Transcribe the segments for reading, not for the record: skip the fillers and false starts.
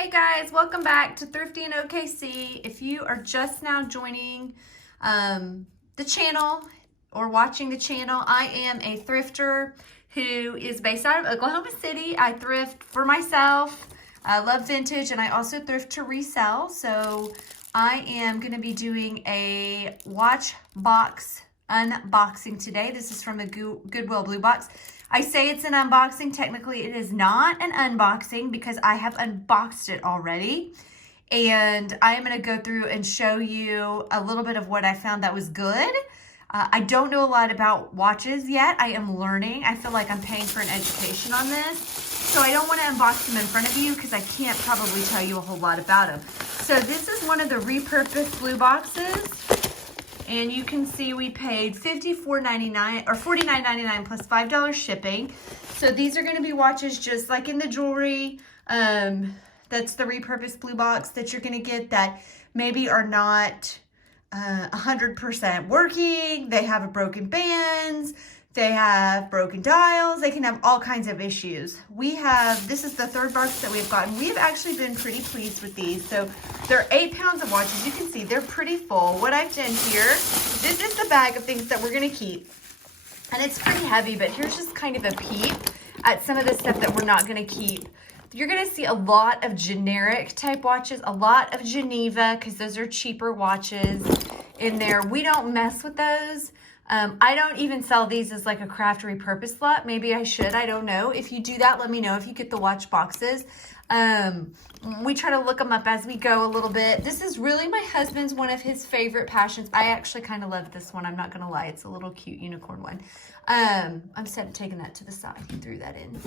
Hey guys, welcome back to Thrifty in OKC. If you are just now joining the channel or watching the channel, I am a thrifter who is based out of Oklahoma City. I thrift for myself. I love vintage and I also thrift to resell. So I am going to be doing a watch box unboxing today. This is from the Goodwill Bluebox. I say it's an unboxing. Technically, it is not an unboxing because I have unboxed it already. And I am going to go through and show you a little bit of what I found that was good. I don't know a lot about watches yet. I am learning. I feel like I'm paying for an education on this. So I don't want to unbox them in front of you because I can't probably tell you a whole lot about them. So this is one of the repurposed blue boxes. And you can see we paid $54.99 or $49.99 plus $5 shipping. So these are going to be watches just like in the jewelry. That's the repurposed blue box that you're going to get that maybe are not 100% working. They have a broken bands. They have broken dials. They can have all kinds of issues. This is the third box that we've gotten. We've actually been pretty pleased with these. So they're 8 pounds of watches. You can see they're pretty full. What I've done here, this is the bag of things that we're gonna keep. And it's pretty heavy, but here's just kind of a peek at some of the stuff that we're not gonna keep. You're gonna see a lot of generic type watches, a lot of Geneva, because those are cheaper watches in there. We don't mess with those. I don't even sell these as like a craft repurpose lot. Maybe I should, I don't know. If you do that, let me know if you get the watch boxes. We try to look them up as we go a little bit. This is really my husband's, one of his favorite passions. I actually kind of love this one. I'm not going to lie. It's a little cute unicorn one. I'm taking that to the side. He threw that in.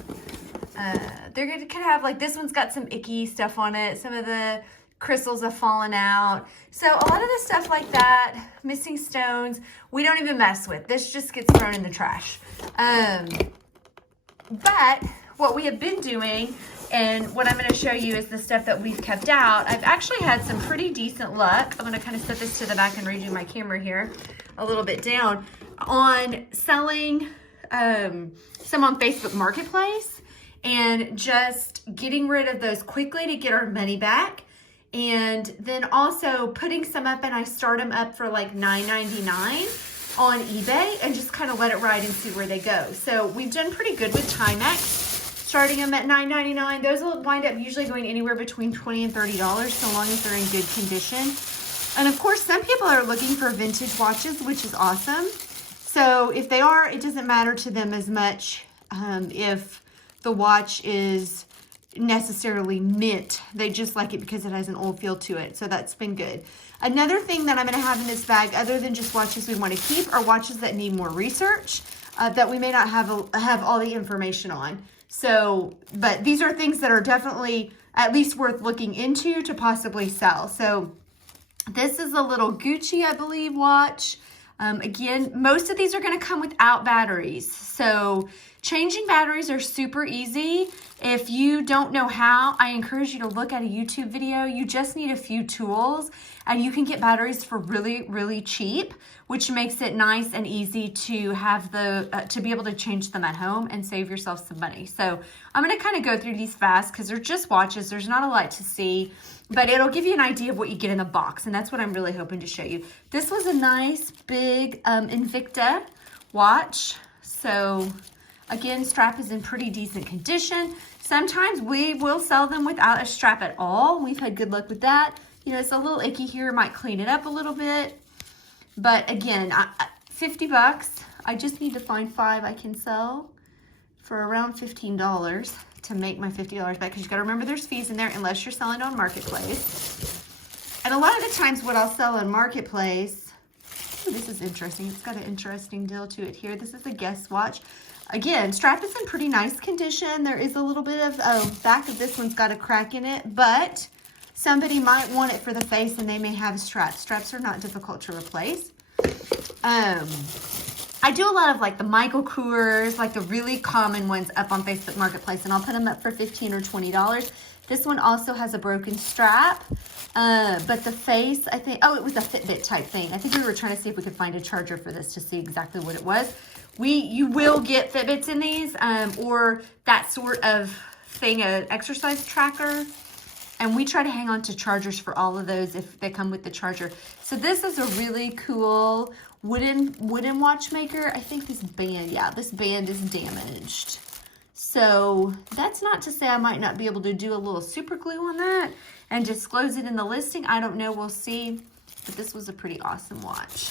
They're going to kind of have like, this one's got some icky stuff on it. Some of the crystals have fallen out. So a lot of the stuff like that, missing stones, we don't even mess with. This just gets thrown in the trash. But what we have been doing, and what I'm going to show you is the stuff that we've kept out. I've actually had some pretty decent luck. I'm going to kind of set this to the back and redo my camera here a little bit down on selling some on Facebook Marketplace and just getting rid of those quickly to get our money back. And then also putting some up, and I start them up for like $9.99 on eBay and just kind of let it ride and see where they go. So we've done pretty good with Timex, starting them at $9.99. Those will wind up usually going anywhere between $20 and $30, so long as they're in good condition. And of course, some people are looking for vintage watches, which is awesome. So if they are, it doesn't matter to them as much if the watch is necessarily mint. They just like it because it has an old feel to it. So that's been good. Another thing that I'm going to have in this bag, other than just watches we want to keep, are watches that need more research that we may not have all the information on. So, but these are things that are definitely at least worth looking into to possibly sell. So this is a little Gucci, I believe, watch. Again, most of these are going to come without batteries. So changing batteries are super easy. If you don't know how, I encourage you to look at a YouTube video. You just need a few tools and you can get batteries for really, really cheap, which makes it nice and easy to have to be able to change them at home and save yourself some money. So I'm going to kind of go through these fast because they're just watches. There's not a lot to see, but it'll give you an idea of what you get in the box. And that's what I'm really hoping to show you. This was a nice big Invicta watch. So again, strap is in pretty decent condition. Sometimes we will sell them without a strap at all. We've had good luck with that. You know, it's a little icky here. Might clean it up a little bit. But again, 50 bucks. I just need to find 5 I can sell for around $15 to make my $50 back. Because you got to remember there's fees in there unless you're selling on Marketplace. And a lot of the times what I'll sell on Marketplace, ooh, this is interesting. It's got an interesting deal to it here. This is a Guess watch. Again, strap is in pretty nice condition. There is a little bit of, back of this one's got a crack in it, but somebody might want it for the face and they may have straps. Straps are not difficult to replace. I do a lot of like the Michael Kors, like the really common ones up on Facebook Marketplace, and I'll put them up for $15 or $20. This one also has a broken strap, but the face, I think, oh, it was a Fitbit type thing. I think we were trying to see if we could find a charger for this to see exactly what it was. You will get Fitbits in these, or that sort of thing, an exercise tracker. And we try to hang on to chargers for all of those if they come with the charger. So this is a really cool wooden watchmaker. I think this band, yeah, this band is damaged. So that's not to say I might not be able to do a little super glue on that and disclose it in the listing. I don't know, we'll see. But this was a pretty awesome watch.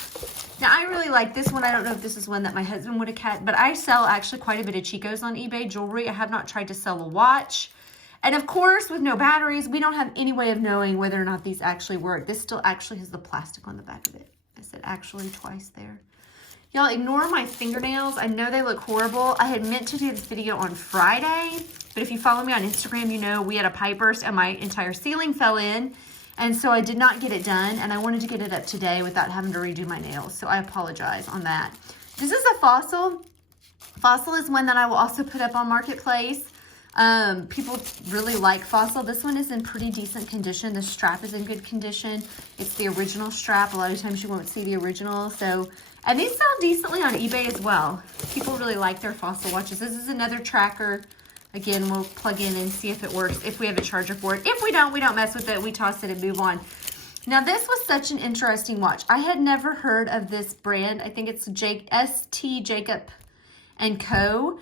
Now I really like this one. I don't know if this is one that my husband would have kept, but I sell actually quite a bit of Chico's on eBay jewelry. I have not tried to sell a watch. And of course, with no batteries, we don't have any way of knowing whether or not these actually work. This still actually has the plastic on the back of it. I said actually twice there. Y'all ignore my fingernails. I know they look horrible. I had meant to do this video on Friday, but if you follow me on Instagram, you know we had a pipe burst and my entire ceiling fell in. And so I did not get it done, and I wanted to get it up today without having to redo my nails. So I apologize on that. This is a Fossil. Fossil is one that I will also put up on Marketplace. People really like Fossil. This one is in pretty decent condition. The strap is in good condition. It's the original strap. A lot of times you won't see the original. So, and these sell decently on eBay as well. People really like their Fossil watches. This is another tracker. Again, we'll plug in and see if it works, if we have a charger for it. If we don't mess with it. We toss it and move on. Now, this was such an interesting watch. I had never heard of this brand. I think it's ST Jacob & Co.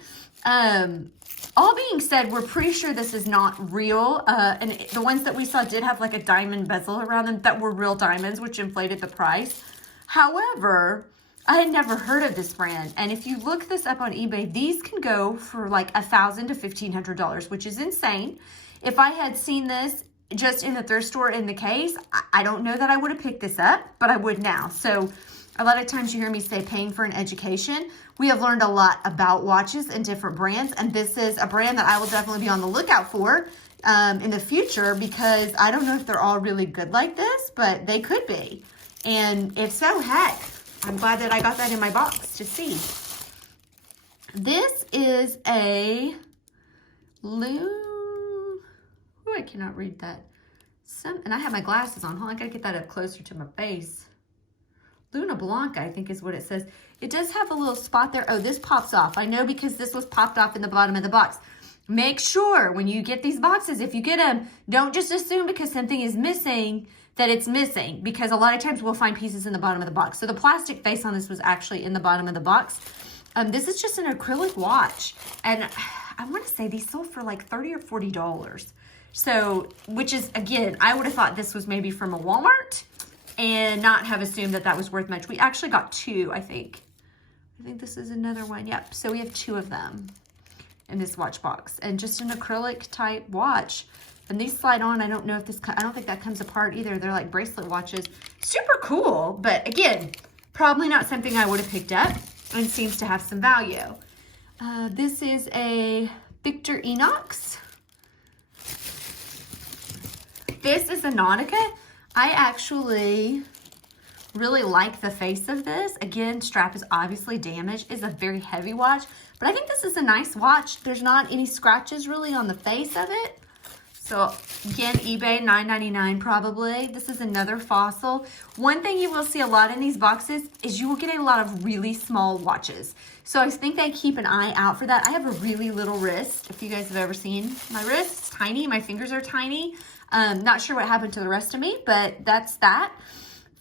All being said, we're pretty sure this is not real. And the ones that we saw did have like a diamond bezel around them that were real diamonds, which inflated the price. However, I had never heard of this brand. And if you look this up on eBay, these can go for like $1,000 to $1,500, which is insane. If I had seen this just in the thrift store in the case, I don't know that I would have picked this up, but I would now. So a lot of times you hear me say paying for an education. We have learned a lot about watches and different brands. And this is a brand that I will definitely be on the lookout for in the future, because I don't know if they're all really good like this, but they could be. And if so, heck, I'm glad that I got that in my box to see. This is a I cannot read that. And I have my glasses on. Hold on, I gotta get that up closer to my face. Luna Blanca, I think is what it says. It does have a little spot there. Oh, this pops off. I know because this was popped off in the bottom of the box. Make sure when you get these boxes, if you get them, don't just assume because something is missing that it's missing, because a lot of times we'll find pieces in the bottom of the box. So the plastic face on this was actually in the bottom of the box. This is just an acrylic watch, and I want to say these sold for like $30 or $40. So, which is, again, I would have thought this was maybe from a Walmart and not have assumed that that was worth much. We actually got two, I think. I think this is another one. Yep, so we have two of them in this watch box, and just an acrylic type watch. And these slide on. I don't know if this, I don't think that comes apart either. They're like bracelet watches. Super cool, but again, probably not something I would have picked up, and seems to have some value. This is a Victor Inox. This is a Nautica. I actually really like the face of this. Again, strap is obviously damaged. It's a very heavy watch, but I think this is a nice watch. There's not any scratches really on the face of it. So again, eBay, $9.99 probably. This is another Fossil. One thing you will see a lot in these boxes is you will get a lot of really small watches. So I think they keep an eye out for that. I have a really little wrist. If you guys have ever seen my wrist, it's tiny. My fingers are tiny. Not sure what happened to the rest of me, but that's that.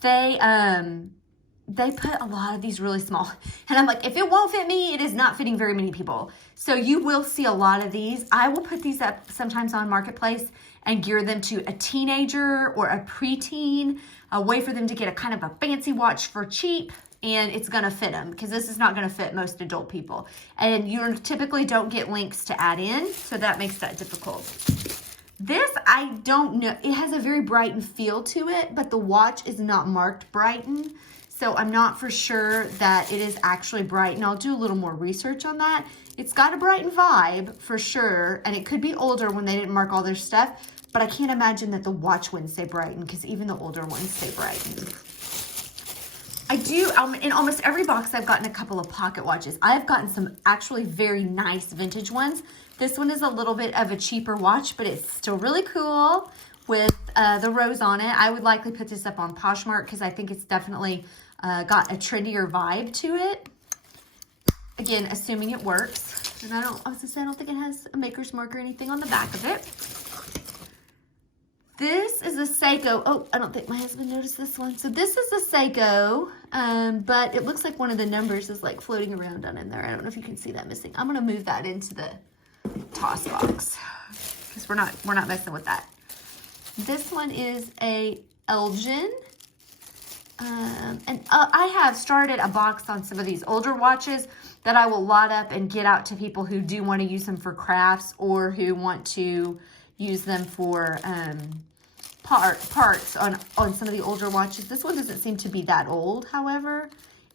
They put a lot of these really small. And I'm like, if it won't fit me, it is not fitting very many people. So you will see a lot of these. I will put these up sometimes on Marketplace and gear them to a teenager or a preteen, a way for them to get a kind of a fancy watch for cheap, and it's gonna fit them, because this is not gonna fit most adult people. And you typically don't get links to add in, so that makes that difficult. This, I don't know, it has a very Brighton feel to it, but the watch is not marked Brighton. So I'm not for sure that it is actually Brighton. I'll do a little more research on that. It's got a Brighton vibe for sure, and it could be older when they didn't mark all their stuff, but I can't imagine that the watch wouldn't say Brighton, because even the older ones say Brighton. I do, in almost every box, I've gotten a couple of pocket watches. I've gotten some actually very nice vintage ones. This one is a little bit of a cheaper watch, but it's still really cool with the rose on it. I would likely put this up on Poshmark, because I think it's definitely got a trendier vibe to it. Again, assuming it works. And I was gonna say, I don't think it has a maker's mark or anything on the back of it. this is a Seiko. Oh, I don't think my husband noticed this one. So this is a Seiko, but it looks like one of the numbers is like floating around down in there. I don't know if you can see that missing. I'm gonna move that into the toss box because we're not messing with that. This one is a Elgin. And I have started a box on some of these older watches that I will lot up and get out to people who do want to use them for crafts or who want to use them for parts on some of the older watches. This one doesn't seem to be that old, however.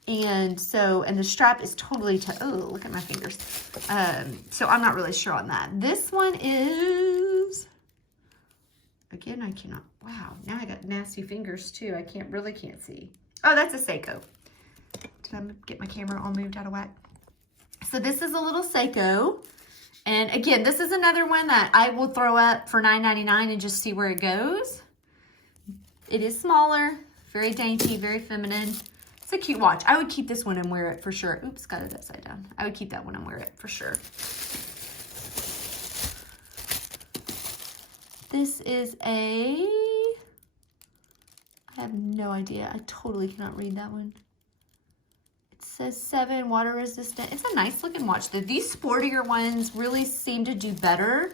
And the strap is totally, oh, look at my fingers. So I'm not really sure on that. This one is, again, I cannot, wow, now I got nasty fingers too. I really can't see. Oh, that's a Seiko. Did I get my camera all moved out of whack? So this is a little Seiko. And again, this is another one that I will throw up for $9.99 and just see where it goes. It is smaller, very dainty, very feminine. It's a cute watch. I would keep this one and wear it for sure. Oops, got it upside down. I would keep that one and wear it for sure. This is I have no idea. I totally cannot read that one. It says 7 water resistant. It's a nice looking watch. These sportier ones really seem to do better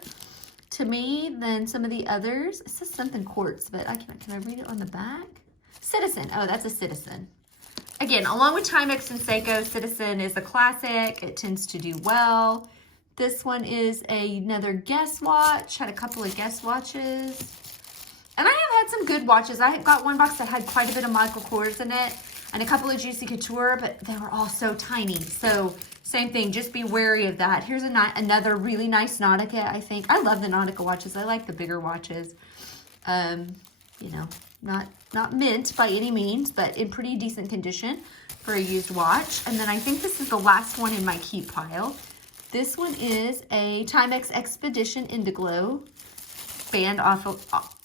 to me than some of the others. It says something quartz, but can I read it on the back? Citizen. Oh, that's a Citizen. Again, along with Timex and Seiko, Citizen is a classic. It tends to do well. This one is another Guess watch. Had a couple of Guess watches. And I have had some good watches. I got one box that had quite a bit of Michael Kors in it and a couple of Juicy Couture, but they were all so tiny. So same thing, just be wary of that. Here's another really nice Nautica, I think. I love the Nautica watches. I like the bigger watches. You know, not mint by any means, but in pretty decent condition for a used watch. And then I think this is the last one in my keep pile. This one is a Timex Expedition Indiglo. Band off,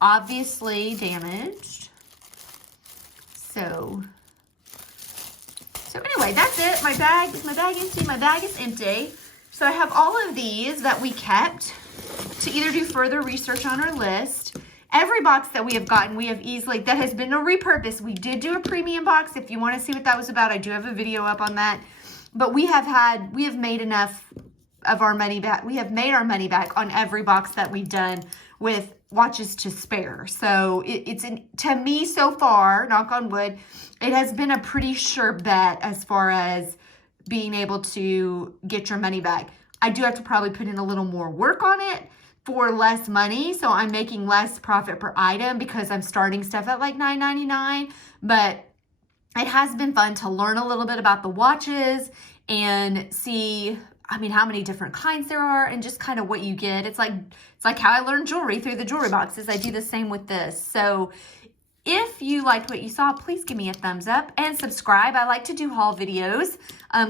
obviously damaged. So anyway, that's it. My bag empty? My bag is empty. So I have all of these that we kept to either do further research on our list. Every box that we have gotten, we have easily, that has been a repurpose. We did do a premium box. If you want to see what that was about, I do have a video up on that. But we have made enough of our money back. We have made our money back on every box that we've done with watches to spare. So to me so far, knock on wood, it has been a pretty sure bet as far as being able to get your money back. I do have to probably put in a little more work on it for less money. So I'm making less profit per item because I'm starting stuff at like $9.99. But it has been fun to learn a little bit about the watches and see, I mean, how many different kinds there are and just kind of what you get. It's like how I learned jewelry through the jewelry boxes. I do the same with this. So if you liked what you saw, please give me a thumbs up and subscribe. I like to do haul videos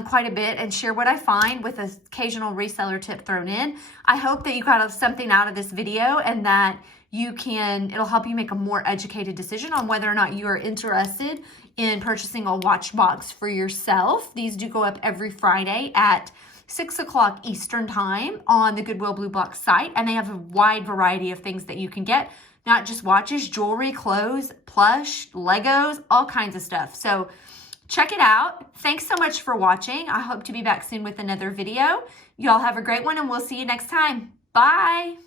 quite a bit and share what I find with an occasional reseller tip thrown in. I hope that you got something out of this video and that it'll help you make a more educated decision on whether or not you are interested in purchasing a watch box for yourself. These do go up every Friday at 6 o'clock Eastern time on the Goodwill Bluebox site, and they have a wide variety of things that you can get, not just watches, jewelry, clothes, plush, Legos, all kinds of stuff. So check it out. Thanks so much for watching. I hope to be back soon with another video. Y'all have a great one, and we'll see you next time. Bye.